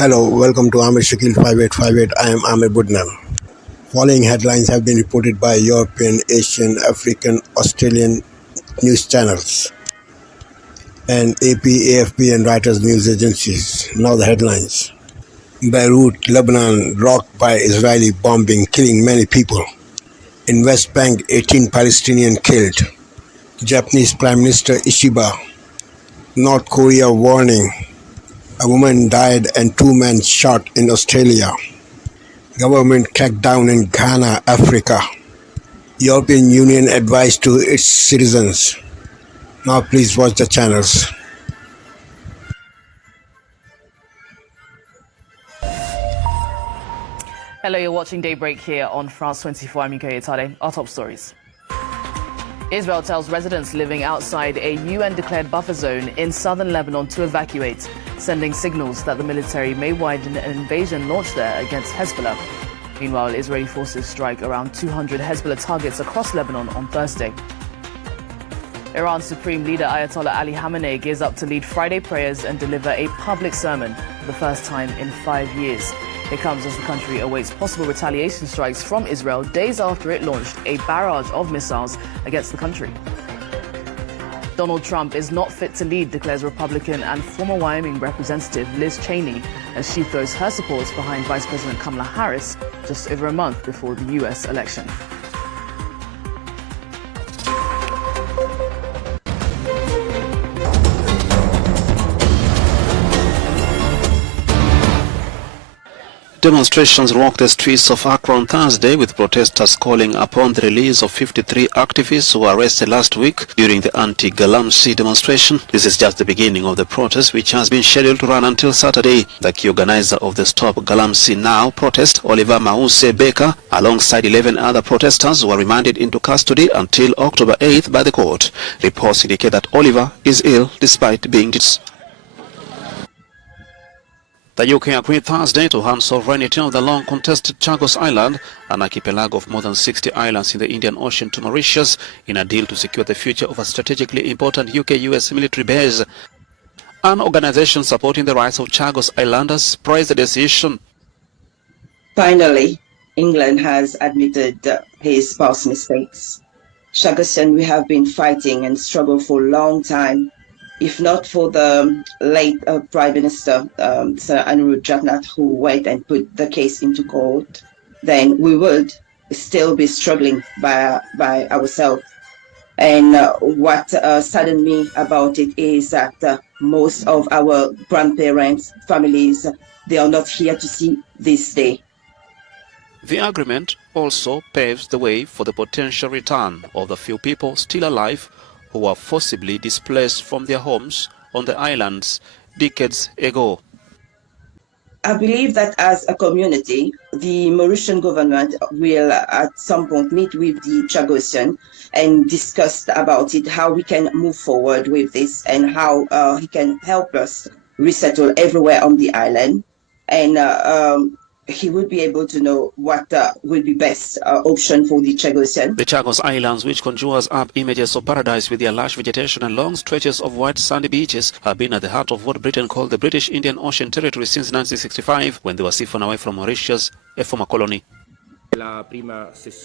Hello, welcome to Amir Shakil 5858. I am Amir Budnan. Following headlines have been reported by European, Asian, African, Australian news channels and AP, AFP and Reuters news agencies. Now the headlines. Beirut, Lebanon, rocked by Israeli bombing, killing many people. In West Bank, 18 Palestinians killed. Japanese Prime Minister Ishiba. North Korea warning. A woman died and 2 men shot in Australia. Government crackdown in Ghana, Africa. European Union advice to its citizens. Now please watch the channels. Hello, you're watching Daybreak here on France 24. I'm Yuka Yetade. Our top stories. Israel tells residents living outside a UN-declared buffer zone in southern Lebanon to evacuate, sending signals that the military may widen an invasion launched there against Hezbollah. Meanwhile, Israeli forces strike around 200 Hezbollah targets across Lebanon on Thursday. Iran's Supreme Leader Ayatollah Ali Khamenei gears up to lead Friday prayers and deliver a public sermon for the first time in 5 years. It comes as the country awaits possible retaliation strikes from Israel days after it launched a barrage of missiles against the country. Donald Trump is not fit to lead, declares Republican and former Wyoming Representative Liz Cheney, as she throws her support behind Vice President Kamala Harris just over a month before the U.S. election. Demonstrations rocked the streets of Accra on Thursday, with protesters calling upon the release of 53 activists who were arrested last week during the anti-Galamsey demonstration. This is just the beginning of the protest, which has been scheduled to run until Saturday. The key organizer of the Stop Galamsey Now protest, Oliver Mause Baker, alongside 11 other protesters, were remanded into custody until October 8th by the court. Reports indicate that Oliver is ill despite being The UK agreed Thursday to hand sovereignty of the long-contested Chagos Island, an archipelago of more than 60 islands in the Indian Ocean, to Mauritius, in a deal to secure the future of a strategically important UK-US military base. An organization supporting the rights of Chagos Islanders praised the decision. Finally, England has admitted his past mistakes. Chagos and we have been fighting and struggled for a long time. If not for the late Prime Minister, Sir Anirudh Jagannath, who went and put the case into court, then we would still be struggling by ourselves. And what saddened me about it is that most of our grandparents, families, they are not here to see this day. The agreement also paves the way for the potential return of the few people still alive who were forcibly displaced from their homes on the islands decades ago. I believe that as a community, the Mauritian government will at some point meet with the Chagosian and discuss about it, how we can move forward with this and how he can help us resettle everywhere on the island. And he would be able to know what will be best option for the Chagosian. The Chagos Islands, which conjures up images of paradise with their lush vegetation and long stretches of white sandy beaches, have been at the heart of what Britain called the British Indian Ocean Territory since 1965, when they were siphoned away from Mauritius, a former colony.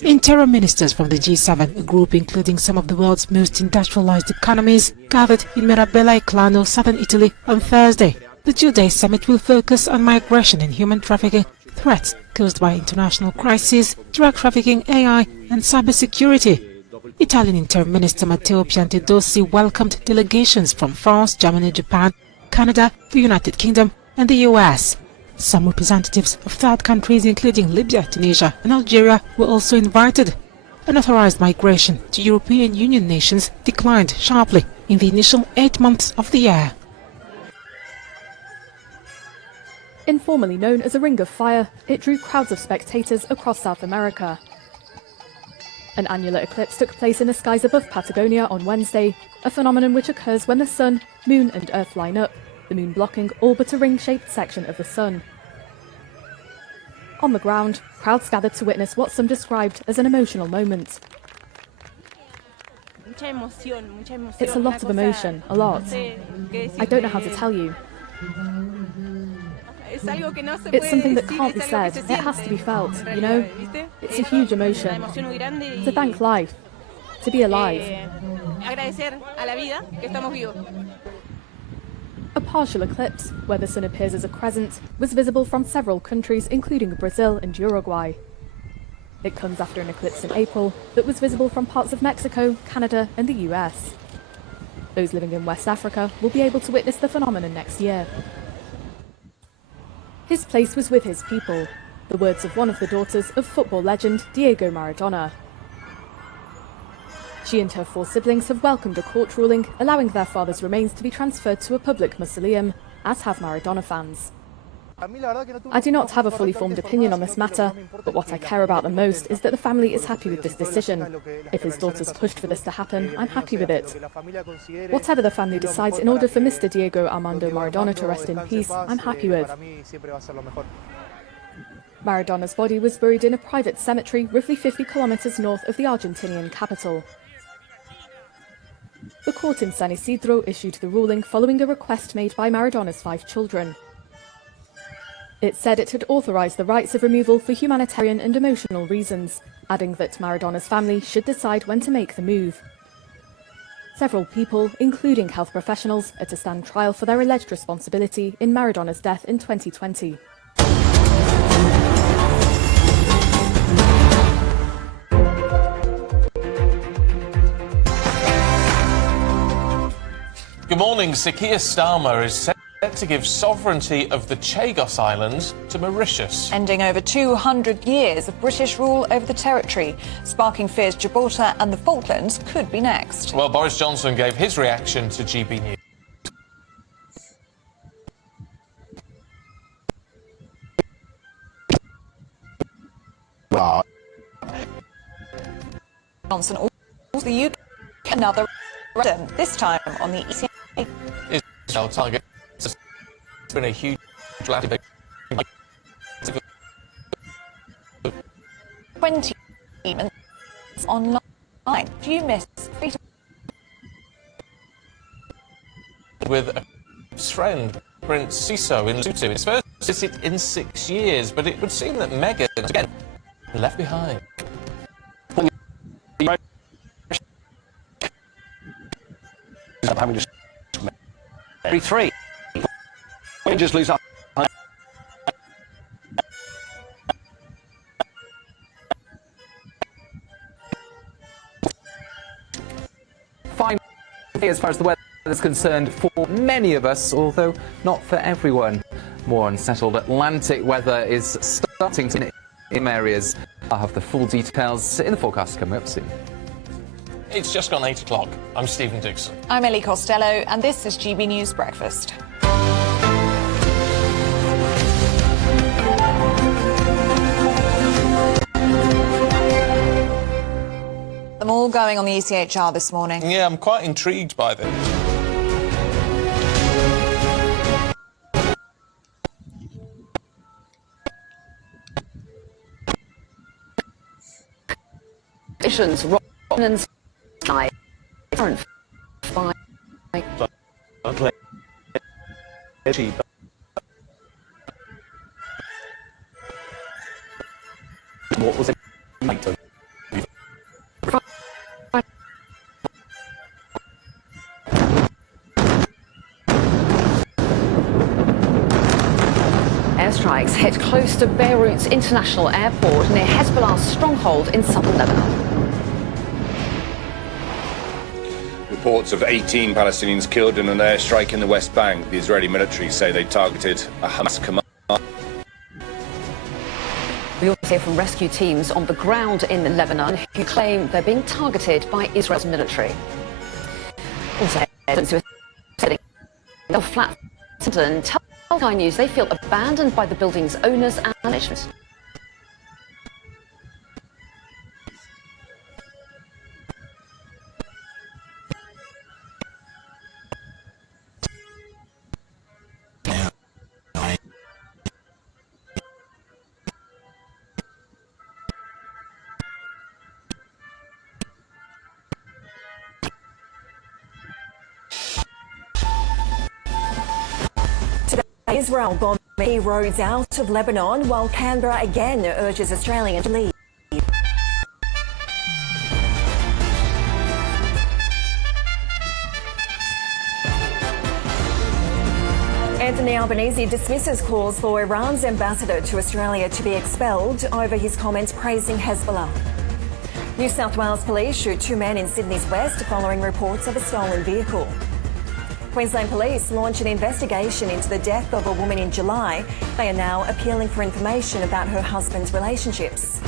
Interim ministers from the G7, a group including some of the world's most industrialized economies, gathered in Mirabella Eclano, southern Italy, on Thursday. The two-day summit will focus on migration and human trafficking, threats caused by international crises, drug trafficking, AI and cybersecurity. Italian Interim Minister Matteo Piantedosi welcomed delegations from France, Germany, Japan, Canada, the United Kingdom and the US. Some representatives of third countries including Libya, Tunisia and Algeria were also invited. Unauthorized migration to European Union nations declined sharply in the initial 8 months of the year. Informally known as a ring of fire, it drew crowds of spectators across South America. An annular eclipse took place in the skies above Patagonia on Wednesday, a phenomenon which occurs when the sun, moon and earth line up, the moon blocking all but a ring-shaped section of the sun. On the ground, crowds gathered to witness what some described as an emotional moment. It's a lot of emotion, a lot. I don't know how to tell you. It's something that can't be said. It has to be felt, you know? It's a huge emotion. To thank life. To be alive. A partial eclipse, where the sun appears as a crescent, was visible from several countries, including Brazil and Uruguay. It comes after an eclipse in April that was visible from parts of Mexico, Canada and the US. Those living in West Africa will be able to witness the phenomenon next year. His place was with his people, the words of one of the daughters of football legend Diego Maradona. She and her 4 siblings have welcomed a court ruling allowing their father's remains to be transferred to a public mausoleum, as have Maradona fans. I do not have a fully formed opinion on this matter, but what I care about the most is that the family is happy with this decision. If his daughters pushed for this to happen, I'm happy with it. Whatever the family decides in order for Mr. Diego Armando Maradona to rest in peace, I'm happy with. Maradona's body was buried in a private cemetery roughly 50 kilometers north of the Argentinian capital. The court in San Isidro issued the ruling following a request made by Maradona's 5 children. It said it had authorised the rights of removal for humanitarian and emotional reasons, adding that Maradona's family should decide when to make the move. Several people, including health professionals, are to stand trial for their alleged responsibility in Maradona's death in 2020. Good morning. Sir Keir Starmer is set to give sovereignty of the Chagos Islands to Mauritius. Ending over 200 years of British rule over the territory, sparking fears Gibraltar and the Falklands could be next. Well, Boris Johnson gave his reaction to GB News. Johnson also the UK another referendum, this time on the ECA. Israel target. It's been a huge debate. 20 events online. Do you miss freedom? With a friend, Prince Siso in Lesotho. It's first visit in 6 years, but it would seem that Meghan is again left behind. 3. Rangers lose up. Fine as far as the weather is concerned for many of us, although not for everyone. More unsettled Atlantic weather is starting to in areas. I'll have the full details in the forecast coming up soon. It's just gone 8 o'clock. I'm Stephen Dixon. I'm Ellie Costello, and this is GB News Breakfast. Them all going on the ECHR this morning. Yeah, I'm quite intrigued by this. Conditions, rotten and sky, current fire. What was it? Airstrikes hit close to Beirut's international airport near Hezbollah's stronghold in southern Lebanon. Reports of 18 Palestinians killed in an airstrike in the West Bank. The Israeli military say they targeted a Hamas command. We also hear from rescue teams on the ground in Lebanon who claim they're being targeted by Israel's military. Also, residents who are sitting in the flat and tell Sky News they feel abandoned by the building's owners and management. Israel bombed He roads out of Lebanon while Canberra again urges Australia to leave. Anthony Albanese dismisses calls for Iran's ambassador to Australia to be expelled over his comments praising Hezbollah. New South Wales police shoot 2 men in Sydney's west following reports of a stolen vehicle. Queensland police launch an investigation into the death of a woman in July. They are now appealing for information about her husband's relationships.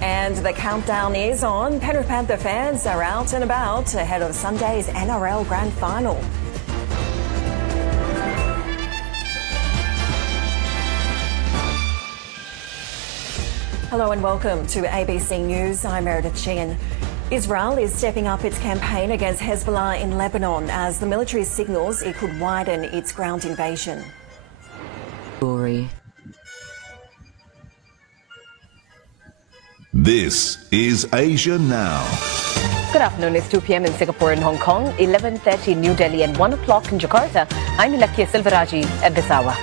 And the countdown is on. Penrith Panther fans are out and about ahead of Sunday's NRL Grand Final. Hello and welcome to ABC News. I'm Meredith Sheehan. Israel is stepping up its campaign against Hezbollah in Lebanon as the military signals it could widen its ground invasion. This is Asia Now. Good afternoon. It's 2 p.m. in Singapore and Hong Kong, 11:30 in New Delhi and 1 o'clock in Jakarta. I'm Ilakia Silveraji at this hour.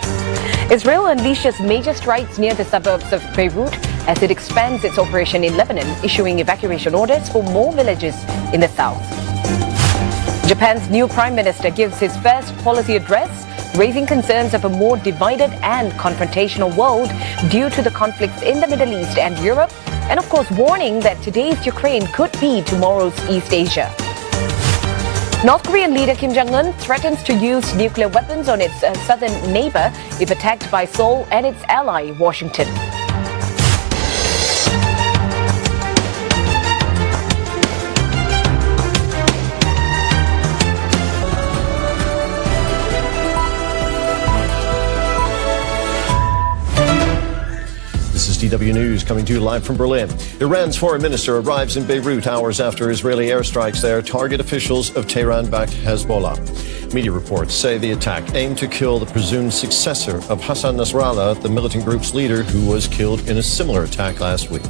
Israel unleashes major strikes near the suburbs of Beirut as it expands its operation in Lebanon, issuing evacuation orders for more villages in the south. Japan's new prime minister gives his first policy address, raising concerns of a more divided and confrontational world due to the conflicts in the Middle East and Europe, and of course warning that today's Ukraine could be tomorrow's East Asia. North Korean leader Kim Jong-un threatens to use nuclear weapons on its southern neighbor if attacked by Seoul and its ally, Washington. This is DW News coming to you live from Berlin. Iran's foreign minister arrives in Beirut hours after Israeli airstrikes there target officials of Tehran-backed Hezbollah. Media reports say the attack aimed to kill the presumed successor of Hassan Nasrallah, the militant group's leader, who was killed in a similar attack last week.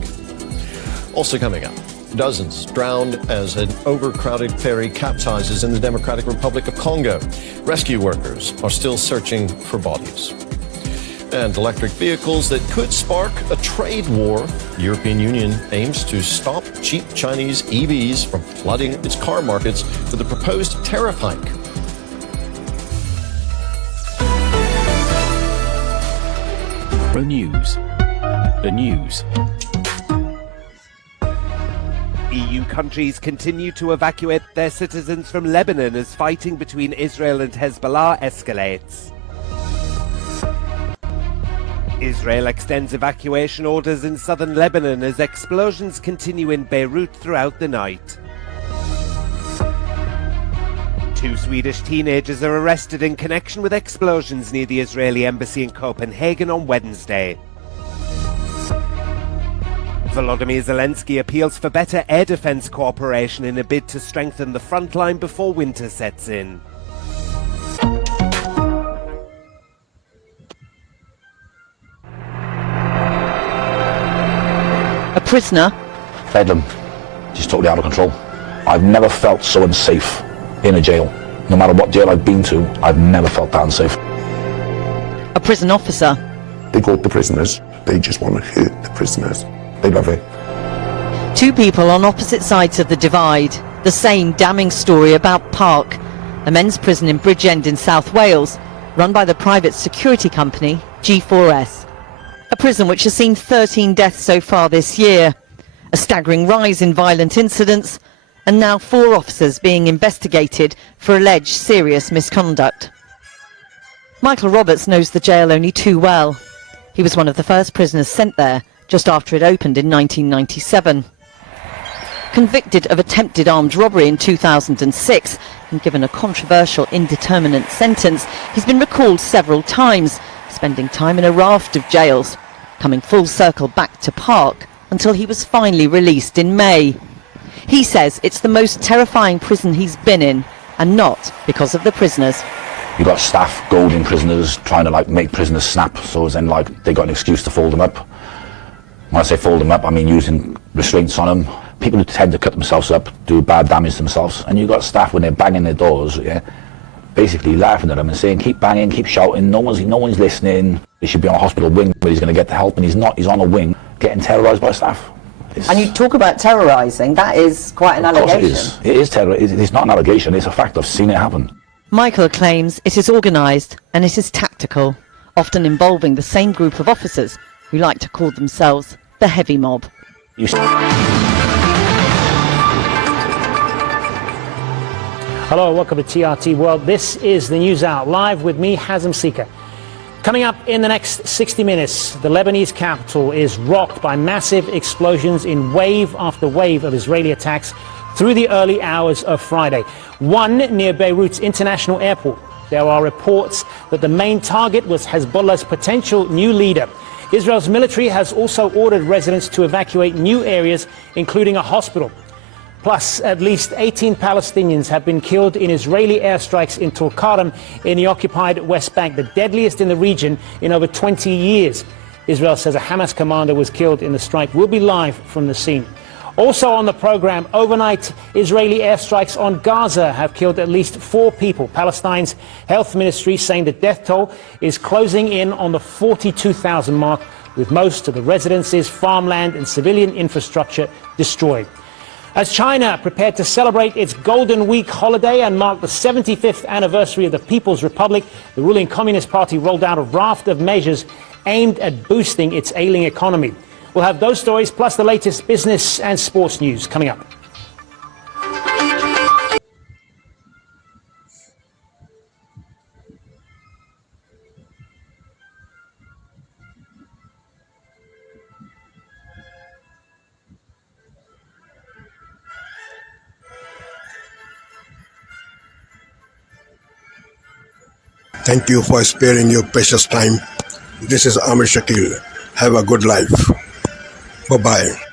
Also coming up, dozens drowned as an overcrowded ferry capsizes in the Democratic Republic of Congo. Rescue workers are still searching for bodies. And electric vehicles that could spark a trade war. The European Union aims to stop cheap Chinese EVs from flooding its car markets with a proposed tariff hike. Pro News. The news. EU countries continue to evacuate their citizens from Lebanon as fighting between Israel and Hezbollah escalates. Israel extends evacuation orders in southern Lebanon as explosions continue in Beirut throughout the night. 2 Swedish teenagers are arrested in connection with explosions near the Israeli embassy in Copenhagen on Wednesday. Volodymyr Zelensky appeals for better air defense cooperation in a bid to strengthen the front line before winter sets in. A prisoner. Bedlam. Just totally out of control. I've never felt so unsafe in a jail. No matter what jail I've been to, I've never felt that unsafe. A prison officer. They got the prisoners. They just want to hurt the prisoners. They love it. 2 people on opposite sides of the divide. The same damning story about Park, a men's prison in Bridgend in South Wales, run by the private security company G4S. A prison which has seen 13 deaths so far this year, a staggering rise in violent incidents, and now 4 officers being investigated for alleged serious misconduct. Michael Roberts knows the jail only too well. He was one of the first prisoners sent there just after it opened in 1997. Convicted of attempted armed robbery in 2006 and given a controversial indeterminate sentence, he's been recalled several times, spending time in a raft of jails, coming full circle back to Park until he was finally released in May. He says it's the most terrifying prison he's been in, and not because of the prisoners. You've got staff goading prisoners, trying to make prisoners snap, so as then they got an excuse to fold them up. When I say fold them up, I mean using restraints on them. People who tend to cut themselves up do bad damage to themselves, and you've got staff when they're banging their doors, yeah, basically laughing at him and saying, keep banging, keep shouting, no one's listening. He should be on a hospital wing where he's going to get the help, and he's not. He's on a wing getting terrorised by staff. And you talk about terrorising, that is quite an allegation. It is terror. It's not an allegation, it's a fact. I've seen it happen. Michael claims it is organised and it is tactical, often involving the same group of officers who like to call themselves the heavy mob. Hello, welcome to TRT World. This is the News Hour, live with me, Hazem Sika. Coming up in the next 60 minutes, the Lebanese capital is rocked by massive explosions in wave after wave of Israeli attacks through the early hours of Friday. One near Beirut's international airport. There are reports that the main target was Hezbollah's potential new leader. Israel's military has also ordered residents to evacuate new areas, including a hospital. Plus, at least 18 Palestinians have been killed in Israeli airstrikes in Tulkarm in the occupied West Bank, the deadliest in the region in over 20 years. Israel says a Hamas commander was killed in the strike. We'll be live from the scene. Also on the program, overnight Israeli airstrikes on Gaza have killed at least 4 people. Palestine's health ministry saying the death toll is closing in on the 42,000 mark, with most of the residences, farmland and civilian infrastructure destroyed. As China prepared to celebrate its Golden Week holiday and mark the 75th anniversary of the People's Republic, the ruling Communist Party rolled out a raft of measures aimed at boosting its ailing economy. We'll have those stories plus the latest business and sports news coming up. Thank you for sparing your precious time. This is Amir Shakil. Have a good life. Bye-bye.